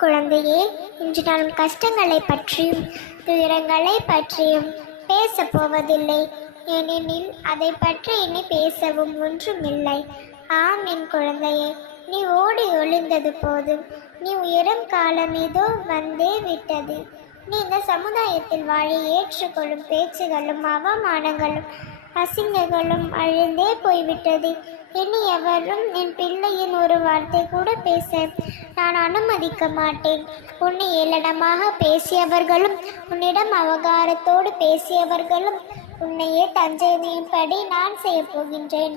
குழந்தையே, இன்று நான் உன் கஷ்டங்களை பற்றியும் துயரங்களை பற்றியும் பேசப் போவதில்லை. ஏனெனில் அதை பற்றி இனி பேசவும் ஒன்றுமில்லை. ஆம் என் குழந்தையே, நீ ஓடி ஒளிந்தது போதும். நீ உயரும் காலம் ஏதோ வந்தே விட்டது. நீ இந்த சமுதாயத்தில் வாழ ஏற்றுக்கொள்ளும் பேச்சுகளும் அவமானங்களும் அசிங்கங்களும் அழிந்தே போய்விட்டது. இனி எவரும் என் பிள்ளையின் ஒரு வார்த்தை கூட பேச நான் அனுமதிக்க மாட்டேன். உன்னை ஏளனமாக பேசியவர்களும் உன்னிடம் அவகாரத்தோடு பேசியவர்களும் உன்னையே தஞ்சையும்படி நான் செய்ய போகின்றேன்.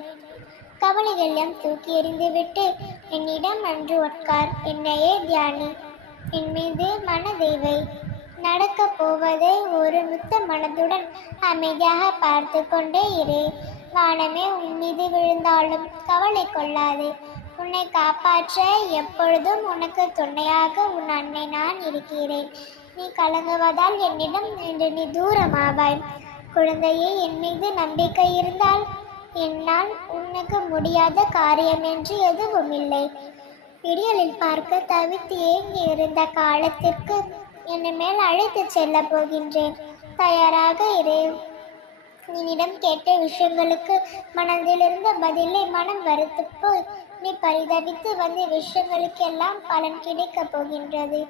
கவலைகளையும் தூக்கி எறிந்துவிட்டு என்னிடம் அன்று உட்கார், என்னையே தியானி, என் மீது மனதேவை. நடக்கப் போவதை ஒரு முத்த மனதுடன் அமைதியாக பார்த்து கொண்டே இரு. வானமே உன் மீது விழுந்தாலும் கவலை கொள்ளாதே. உன்னை காப்பாற்ற எப்பொழுதும் உனக்கு துணையாக உன் அன்னை நான் இருக்கிறேன். நீ கலங்குவதால் என்னிடம் இன்று நீ தூரமாவாய். குழந்தையே, என் மீது நம்பிக்கை இருந்தால் என்னால் உனக்கு முடியாத காரியம் என்று எதுவும் இல்லை. விடியலில் பார்க்க தவித்து ஏங்கி இருந்த காலத்திற்கு என்னை மேல் அழைத்து செல்ல போகின்றேன். தயாராக இரு. நீனிடம் கேட்ட விஷயங்களுக்கு மனதிலிருந்த பதிலை மனம் வருத்து போய் நீ பரிதவித்து வந்த விஷயங்களுக்கெல்லாம் பலன் கிடைக்கப் போகின்றது.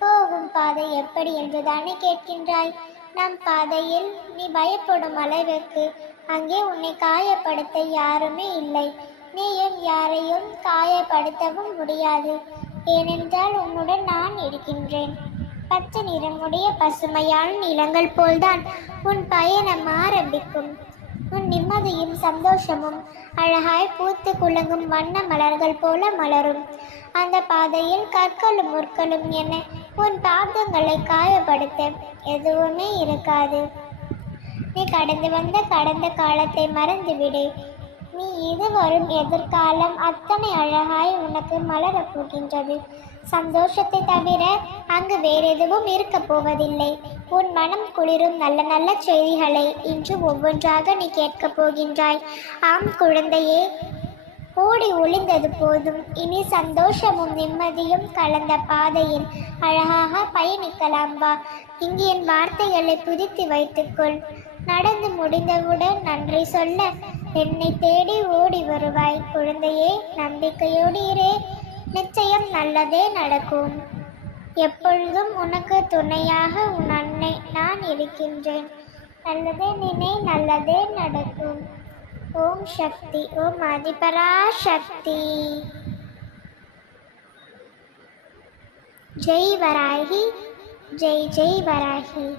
போகும் பாதை எப்படி என்றுதானே கேட்கின்றாய்? நம் பாதையில் நீ பயப்படும் அளவிற்கு அங்கே உன்னை காயப்படுத்த யாருமே இல்லை. நீயும் யாரையும் காயப்படுத்தவும் முடியாது. ஏனென்றால் உன்னுடன் நான் இருக்கின்றேன். பச்சை நிறமுடைய பசுமையான நிலங்கள் போல்தான் உன் பயணம் ஆரம்பிக்கும். உன் நிம்மதியும் சந்தோஷமும் அழகாய் பூத்து குலுங்கும் வண்ண மலர்கள் போல மலரும். அந்த பாதையில் கற்களும் முற்களும் என உன் பாதங்களை காயப்படுத்த எதுவுமே இருக்காது. நீ கடந்து வந்த கடந்த காலத்தை மறந்துவிடு. நீ இது வரும் எதிர்காலம் அத்தனை அழகாய் உனக்கு மலரப் போகின்றது. சந்தோஷத்தை தவிர அங்கு வேறெதுவும் இருக்க போவதில்லை. உன் மனம் குளிரும் நல்ல நல்ல செய்திகளை இன்று ஒவ்வொன்றாக நீ கேட்கப் போகின்றாய். ஆம் குழந்தையே, ஓடி ஒளிந்தது போதும். இனி சந்தோஷமும் நிம்மதியும் கலந்த பாதையில் அழகாக பயணிக்கலாம். வா, இங்கு என் வார்த்தைகளை புதித்து வைத்துக்கொள். நடந்து முடிந்தவுடன் நன்றி சொல்ல என்னை தேடி ஓடி வருவாய். குழந்தையே, நம்பிக்கையோடு இரு. நிச்சயம் நல்லதே நடக்கும். எப்பொழுதும் உனக்கு துணையாக உன் அன்னை நான் இருக்கின்றேன். நல்லதே நினை, நல்லதே நடக்கும். ஓம் சக்தி, ஓம் ஆதிபரா சக்தி. ஜெய் வராகி, ஜெய் ஜெய் வராகி.